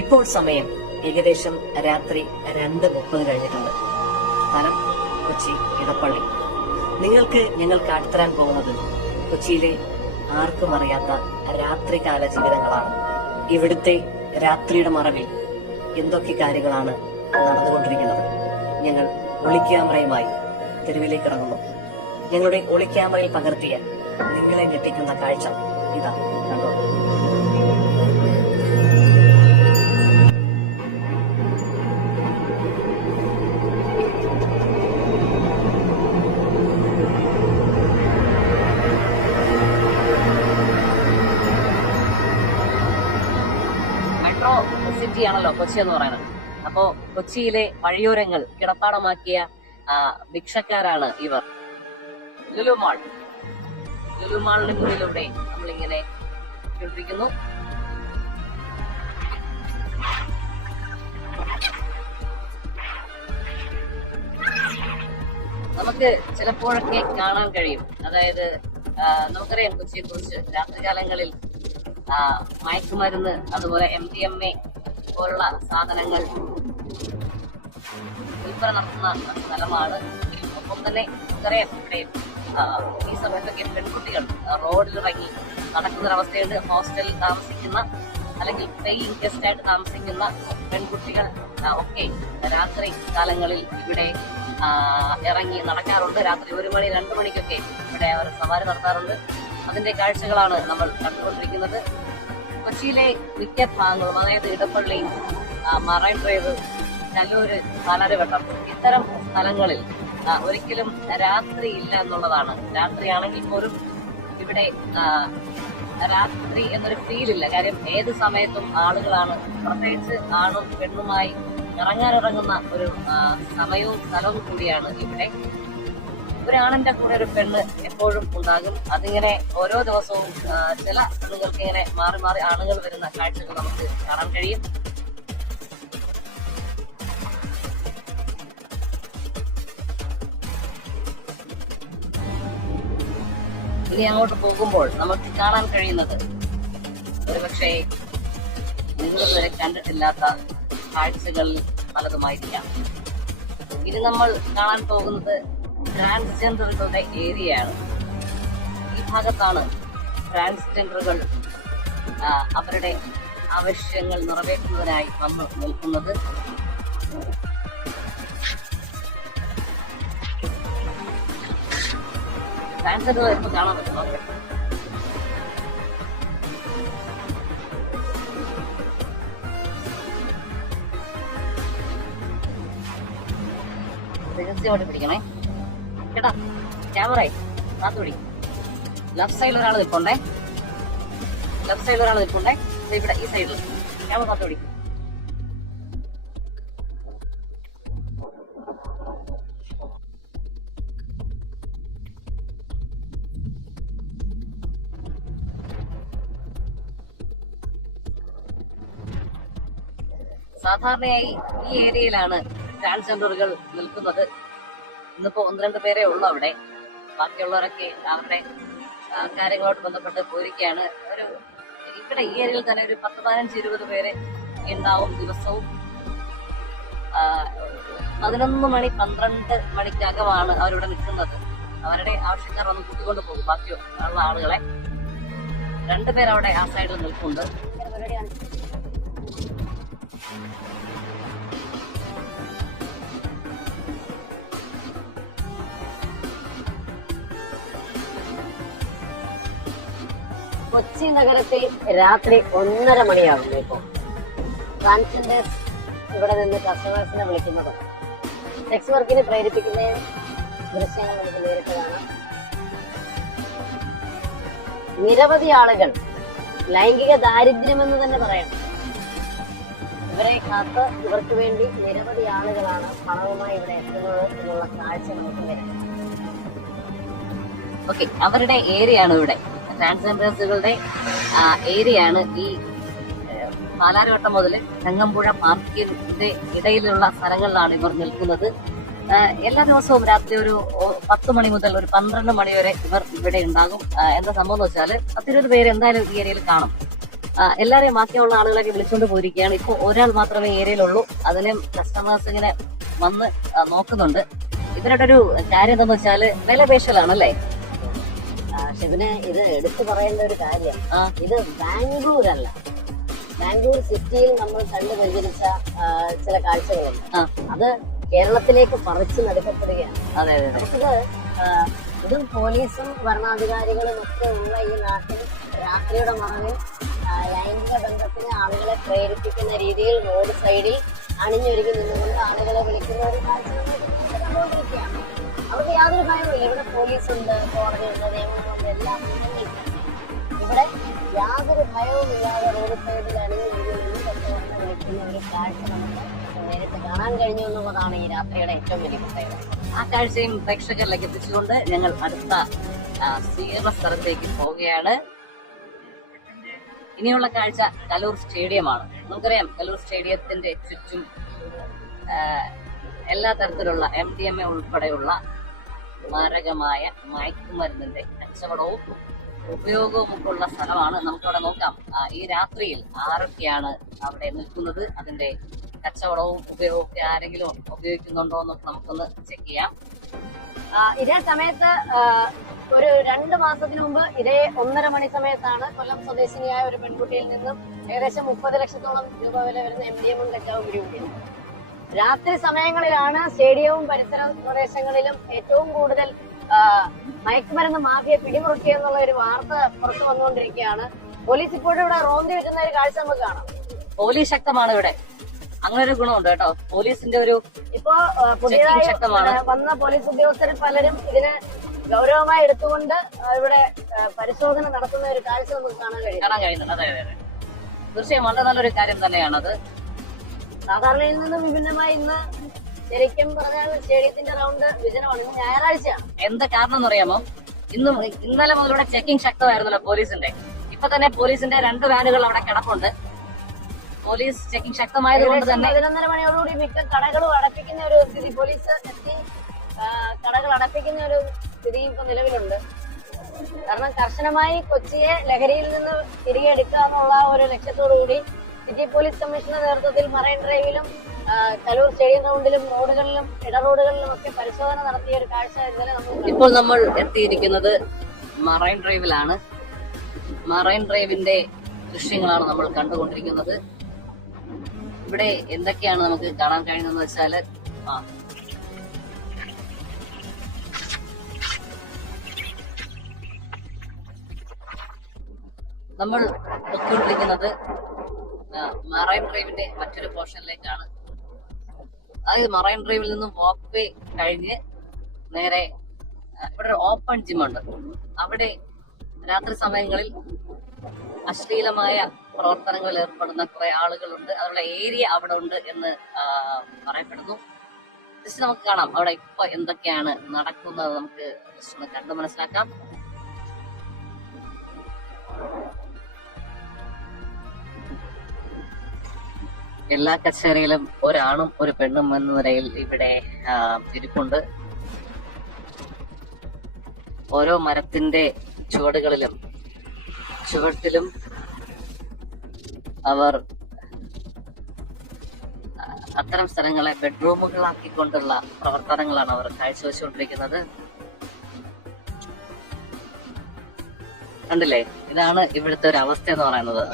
ഇപ്പോൾ സമയം ഏകദേശം രാത്രി രണ്ട് മുപ്പത് കഴിഞ്ഞിട്ടുണ്ട്. സ്ഥലം കൊച്ചി ഇടപ്പള്ളി നിങ്ങൾക്ക് ഞങ്ങൾ കാട്ടിത്തരാൻ പോകുന്നത് കൊച്ചിയിലെ ആർക്കും അറിയാത്ത രാത്രികാല ജീവിതങ്ങളാണ്. ഇവിടുത്തെ രാത്രിയുടെ മറവിൽ എന്തൊക്കെ കാര്യങ്ങളാണ് നടന്നുകൊണ്ടിരിക്കുന്നത്? ഞങ്ങൾ ഒളിക്യാമറയുമായി തെരുവിലേക്ക് ഇറങ്ങുന്നു ഞങ്ങളുടെ ഒളിക്യാമറയിൽ പകർത്തിയ നിങ്ങളെ ഞെട്ടിക്കുന്ന കാഴ്ച ഇതാ കണ്ടോ? സിറ്റി ആണല്ലോ കൊച്ചി എന്ന് പറയുന്നത്. അപ്പോ കൊച്ചിയിലെ വഴിയോരങ്ങൾ കിടപ്പാടമാക്കിയ ഭിക്ഷക്കാരാണ് ഇവർ. ലുലുമാൾ. ലുലുമാളിന് മുന്നിലൂടെ നമ്മളിങ്ങനെ കൊണ്ടിരിക്കുന്നു. നമുക്ക് ചിലപ്പോഴൊക്കെ കാണാൻ കഴിയും. അതായത് നമുക്കറിയാം കൊച്ചിയെ കുറിച്ച് രാത്രികാലങ്ങളിൽ മയക്കുമരുന്ന് അതുപോലെ എം ഡി എം എ പോലുള്ള സാധനങ്ങൾ വിൽപ്പന നടത്തുന്ന സ്ഥലമാണ്. ഒപ്പം തന്നെ നമുക്കറിയാം ഇവിടെ ഈ സമയത്തൊക്കെ പെൺകുട്ടികൾ റോഡിലിറങ്ങി നടക്കുന്നൊരവസ്ഥയുണ്ട് ഹോസ്റ്റലിൽ താമസിക്കുന്ന അല്ലെങ്കിൽ പേയിങ് ഗസ്റ്റ് ആയിട്ട് താമസിക്കുന്ന പെൺകുട്ടികൾ ഒക്കെ രാത്രി കാലങ്ങളിൽ ഇവിടെ ഇറങ്ങി നടക്കാറുണ്ട്. രാത്രി ഒരു മണി രണ്ടു മണിക്കൊക്കെ ഇവിടെ അവർ സവാരി നടത്താറുണ്ട്. അതിന്റെ കാഴ്ചകളാണ് നമ്മൾ കണ്ടുകൊണ്ടിരിക്കുന്നത്. കൊച്ചിയിലെ മിക്ക ഭാഗങ്ങളും അതായത് ഇടപ്പള്ളി മറൈൻ ഡ്രൈവ് കല്ലൂര് പാലാരിവട്ടം ഇത്തരം സ്ഥലങ്ങളിൽ ഒരിക്കലും രാത്രി ഇല്ല എന്നുള്ളതാണ്. രാത്രിയാണെങ്കിൽ പോലും ഇവിടെ രാത്രി എന്നൊരു ഫീൽ ഇല്ല. കാര്യം ഏത് സമയത്തും ആളുകളാണ് പ്രത്യേകിച്ച് ആണും പെണ്ണുമായി ഇറങ്ങാനിറങ്ങുന്ന ഒരു സമയവും സ്ഥലവും കൂടിയാണ് ഇവിടെ. ഒരാണിന്റെ കൂടെ ഒരു പെണ്ണ് എപ്പോഴും ഉണ്ടാകും. അതിങ്ങനെ ഓരോ ദിവസവും ചില പെണ്ണുങ്ങൾക്ക് ഇങ്ങനെ മാറി മാറി ആണുങ്ങൾ വരുന്ന കാഴ്ചകൾ നമുക്ക് കാണാൻ കഴിയും. ഇനി അങ്ങോട്ട് പോകുമ്പോൾ നമുക്ക് കാണാൻ കഴിയുന്നത് ഒരുപക്ഷെ നിങ്ങൾ വരെ കണ്ടിട്ടില്ലാത്ത കാഴ്ചകളിൽ പലതുമായിരിക്കാം. ഇനി നമ്മൾ കാണാൻ പോകുന്നത് ട്രാൻസ്ജെൻഡറുകളുടെ ഏരിയയാണ്. ഈ ഭാഗത്താണ് ട്രാൻസ്ജെൻഡറുകൾ അവരുടെ ആവശ്യങ്ങൾ നിറവേറ്റുന്നതിനായി വന്ന് നിൽക്കുന്നത്. ട്രാൻസ്ജെൻഡർ ഇപ്പൊ കാണാൻ പറ്റും നോക്കട്ടെ രഹസ്യമായിട്ട് പിടിക്കണേ. കേട്ടാ. ക്യാമറ കാത്തുപിടി ലെഫ്റ്റ് സൈഡിൽ ഒരാൾ നിൽപ്പുണ്ടേ. ലെഫ്റ്റ് സൈഡിൽ ഒരാൾ നിൽപ്പുണ്ടേ. ഇവിടെ ഈ സൈഡിൽ ക്യാമറ കാത്തുപിടി സാധാരണയായി ഈ ഏരിയയിലാണ് ട്രാൻസ്ജെൻഡറുകൾ നിൽക്കുന്നത്. ഇന്നിപ്പോ ഒന്ന് രണ്ട് പേരേ ഉള്ളൂ അവിടെ. ബാക്കിയുള്ളവരൊക്കെ അവരുടെ കാര്യങ്ങളോട് ബന്ധപ്പെട്ട് പോയിരിക്കുകയാണ്. ഒരു ഇവിടെ ഈ ഏരിയയിൽ തന്നെ ഒരു പത്ത് പതിനഞ്ച് ഇരുപത് പേരെ ഉണ്ടാവും ദിവസവും. പതിനൊന്ന് മണി പന്ത്രണ്ട് മണിക്കകമാണ് അവരിവിടെ നിൽക്കുന്നത്. അവരുടെ ആവശ്യക്കാർ ഒന്ന് കൂട്ടിക്കൊണ്ട് പോകും ബാക്കി ഉള്ള ആളുകളെ. രണ്ടുപേരവിടെ ആ സൈഡിൽ നിൽക്കുന്നുണ്ട് കൊച്ചി നഗരത്തിൽ രാത്രി ഒന്നര മണിയാകുന്നു ഇപ്പോൾ ട്രാൻസ്ജെൻഡേഴ്സ് ഇവിടെ നിന്ന് കസ്റ്റമേഴ്സിനെ വിളിക്കുന്നത്. സെക്സ് വർക്കിനെ പ്രേരിപ്പിക്കുന്ന ദൃശ്യങ്ങൾ നമുക്ക് നേരിട്ട് കാണാം. നിരവധി ആളുകൾ ലൈംഗിക ദാരിദ്ര്യം എന്ന് തന്നെ പറയണം. ഇവരെ കാത്ത് ഇവർക്ക് വേണ്ടി നിരവധി ആളുകളാണ് പണവുമായി ഇവിടെ എത്തുന്നത് എന്നുള്ള കാഴ്ച നമുക്ക് വരുന്നത് ഓക്കെ അവരുടെ ഏരിയ ആണ് ഇവിടെ ട്രാൻസ്ജെൻഡേഴ്സുകളുടെ ഏരിയ ആണ് ഈ പാലാരവട്ടം മുതൽ ചങ്ങമ്പുഴ പാർക്കിന്റെ ഇടയിലുള്ള സ്ഥലങ്ങളിലാണ് ഇവർ നിൽക്കുന്നത്. എല്ലാ ദിവസവും രാത്രി ഒരു പത്ത് മണി മുതൽ ഒരു പന്ത്രണ്ട് മണി വരെ ഇവർ ഇവിടെ ഉണ്ടാകും. എന്താ സംഭവം എന്ന് വെച്ചാൽ പത്തിരുപത് പേര് എന്തായാലും ഈ ഏരിയയിൽ കാണും. എല്ലാവരെയും ബാക്കിയുള്ള ആളുകളൊക്കെ വിളിച്ചുകൊണ്ട് പോയിരിക്കുകയാണ്. ഇപ്പൊ ഒരാൾ മാത്രമേ ഏരിയയിലുള്ളൂ. അതിനും കസ്റ്റമേഴ്സ് ഇങ്ങനെ വന്ന് നോക്കുന്നുണ്ട്. ഇവരുടെ ഒരു കാര്യം എന്താണെന്ന് വെച്ചാൽ വില പേശലാണല്ലേ ആ, ഇതിനെ ഇത് എടുത്തു പറയേണ്ട ഒരു കാര്യം. ഇത് ബാംഗ്ലൂർ അല്ല ബാംഗ്ലൂർ സിറ്റിയിൽ നമ്മൾ കണ്ടു പരിചരിച്ച ചില കാഴ്ചകളുണ്ട്. അത് കേരളത്തിലേക്ക് പറിച്ചു നടക്കപ്പെടുകയാണ്. അതെ ഇത് ഇതും പോലീസും ഭരണാധികാരികളും ഒക്കെ ഉള്ള ഈ നാട്ടിൽ രാത്രിയുടെ മറവിൽ ലൈംഗിക ബന്ധത്തിന് ആളുകളെ പ്രേരിപ്പിക്കുന്ന രീതിയിൽ റോഡ് സൈഡിൽ അണിഞ്ഞൊരുങ്ങി നിന്നുകൊണ്ട് ആളുകളെ വിളിക്കുന്ന ഒരു കാഴ്ച നമ്മൾ കണ്ടുകൊണ്ടിരിക്കുകയാണ്. അവർക്ക് യാതൊരു ഭയമില്ല ഇവിടെ പോലീസുണ്ട് കോടതിയുണ്ട് നിയമങ്ങളുണ്ട് എല്ലാം ഇവിടെ യാതൊരു ഭയവുമില്ലാതെ റോഡ് സൈഡിൽ കച്ചവടം വിളിക്കുന്ന ഒരു കാഴ്ച നമുക്ക് നേരിട്ട് കാണാൻ കഴിഞ്ഞു എന്നുള്ളതാണ് ഈ രാത്രിയുടെ ഏറ്റവും വലിയ പ്രത്യേകത. ആ കാഴ്ചയും പ്രേക്ഷകരിലേക്ക് എത്തിച്ചുകൊണ്ട് ഞങ്ങൾ അടുത്ത സീറ സ്ഥലത്തേക്ക് പോവുകയാണ്. ഇനിയുള്ള കാഴ്ച കലൂർ സ്റ്റേഡിയമാണ്. നമുക്കറിയാം കലൂർ സ്റ്റേഡിയത്തിന്റെ ചുറ്റും എല്ലാ തരത്തിലുള്ള എം ഡി എം എ ഉൾപ്പെടെയുള്ള മാരകമായ മയക്കുമരുന്നിന്റെ കച്ചവടവും ഉപയോഗവും ഒക്കെ ഉള്ള സ്ഥലമാണ്. നമുക്കവിടെ നോക്കാം. ഈ രാത്രിയിൽ ആരൊക്കെയാണ് അവിടെ നിൽക്കുന്നത്? അതിന്റെ കച്ചവടവും ഉപയോഗവും ഒക്കെ ആരെങ്കിലും ഉപയോഗിക്കുന്നുണ്ടോ എന്ന് നമുക്കൊന്ന് ചെക്ക് ചെയ്യാം. ഇതേ സമയത്ത് ഒരു രണ്ട് മാസത്തിന് മുമ്പ് ഇതേ ഒന്നര മണി സമയത്താണ് കൊല്ലം സ്വദേശിനിയായ ഒരു പെൺകുട്ടിയിൽ നിന്നും ഏകദേശം മുപ്പത് ലക്ഷത്തോളം രൂപ വരെ വരുന്ന എം ഡി എമ്മും കച്ചാവും രാത്രി സമയങ്ങളിലാണ് സ്റ്റേഡിയവും പരിസര പ്രദേശങ്ങളിലും ഏറ്റവും കൂടുതൽ മയക്കുമരുന്ന് മാഫിയെ പിടിമുറുക്കിയെന്നുള്ള ഒരു വാർത്ത പുറത്തു വന്നുകൊണ്ടിരിക്കുകയാണ്. പോലീസ് ഇപ്പോഴും ഇവിടെ റോന്തി വെക്കുന്ന ഒരു കാഴ്ച നമുക്ക് കാണാം. പോലീസ് ശക്തമാണ് ഇവിടെ. അങ്ങനെ ഒരു ഗുണമുണ്ട് കേട്ടോ. പോലീസിന്റെ ഒരു ഇപ്പോ പുതിയതായി വന്ന പോലീസ് ഉദ്യോഗസ്ഥർ പലരും ഇതിന് ഗൗരവമായി എടുത്തുകൊണ്ട് ഇവിടെ പരിശോധന നടത്തുന്ന ഒരു കാഴ്ച നമുക്ക് കാണാൻ കഴിയും. കാണാൻ കഴിയുന്നുണ്ട്. അതെ അതെ. തീർച്ചയായും വളരെ നല്ലൊരു കാര്യം തന്നെയാണത്. സാധാരണയിൽ നിന്ന് വിഭിന്നമായി ഇന്ന് ശരിക്കും പറഞ്ഞാൽ സ്റ്റേഡിയത്തിന്റെ റൗണ്ട് വിജനമാണ്. ഇന്ന് ഞായറാഴ്ചയാണ്. എന്താ കാരണം എന്ന് അറിയാമോ? ഇന്ന് ഇന്നലെ മുതൽ ഇവിടെ ചെക്കിംഗ് ശക്തമായിരുന്നല്ലോ പോലീസിന്റെ. ഇപ്പൊ തന്നെ പോലീസിന്റെ രണ്ട് വാനുകൾ അവിടെ കിടപ്പുണ്ട്. പോലീസ് ചെക്കിംഗ് ശക്തമായതുകൊണ്ട് തന്നെ പതിനൊന്നര മണിയോടുകൂടി മിക്ക കടകളും അടപ്പിക്കുന്ന ഒരു സ്ഥിതി. പോലീസ് എത്തി. കടകൾ അടപ്പിക്കുന്ന ഒരു സ്ഥിതി ഇപ്പൊ നിലവിലുണ്ട്. കാരണം കർശനമായി കൊച്ചിയെ ലഹരിയിൽ നിന്ന് തിരികെ എടുക്കുക എന്നുള്ള ഒരു ലക്ഷ്യത്തോടു കൂടി സിറ്റി പോലീസ് കമ്മീഷണർ നേതൃത്വത്തിൽ മറൈൻ ഡ്രൈവിലും കലൂർ സ്റ്റേഡിയം ഗ്രൗണ്ടിലും റോഡുകളിലും ഇടറോഡുകളിലും ഒക്കെ പരിശോധന നടത്തിയ ഒരു കാഴ്ച നമ്മൾ ഇപ്പോൾ നമ്മൾ എത്തിയിരിക്കുന്നത് മറൈൻ ഡ്രൈവിലാണ്. മറൈൻ ഡ്രൈവിന്റെ ദൃശ്യങ്ങളാണ് നമ്മൾ കണ്ടുകൊണ്ടിരിക്കുന്നത്. ഇവിടെ എന്തൊക്കെയാണ് നമുക്ക് കാണാൻ കഴിയുന്നതെന്ന് വെച്ചാൽ നമ്മൾ നോക്കിക്കൊണ്ടിരിക്കുന്നത് മറൈൻ ഡ്രൈവിന്റെ മറ്റൊരു പോർഷനിലേക്കാണ്. അതായത് മറൈൻ ഡ്രൈവിൽ നിന്നും വാക്ക് വേ കഴിഞ്ഞ് നേരെ ഇവിടെ ഒരു ഓപ്പൺ ജിമ്മുണ്ട് അവിടെ രാത്രി സമയങ്ങളിൽ അശ്ലീലമായ പ്രവർത്തനങ്ങളിൽ ഏർപ്പെടുന്ന കുറെ ആളുകളുണ്ട്. അവരുടെ ഏരിയ അവിടെ ഉണ്ട് എന്ന് പറയപ്പെടുന്നു. ജസ്റ്റ് നമുക്ക് കാണാം അവിടെ ഇപ്പൊ എന്തൊക്കെയാണ് നടക്കുന്നത് നമുക്ക് ജസ്റ്റ് ഒന്ന് കണ്ടു മനസ്സിലാക്കാം. എല്ലാ കച്ചേരിയിലും ഒരാണും ഒരു പെണ്ണും എന്ന നിലയിൽ ഇവിടെ ഇരിപ്പുണ്ട്. ഓരോ മരത്തിന്റെ ചുവടുകളിലും ചുവട്ടിലും അവർ അത്തരം സ്ഥലങ്ങളെ ബെഡ്റൂമുകളാക്കിക്കൊണ്ടുള്ള പ്രവർത്തനങ്ങളാണ് അവർ കാഴ്ചവെച്ചുകൊണ്ടിരിക്കുന്നത്. കണ്ടില്ലേ? ഇതാണ് ഇവിടുത്തെ ഒരു അവസ്ഥ എന്ന് പറയുന്നത്.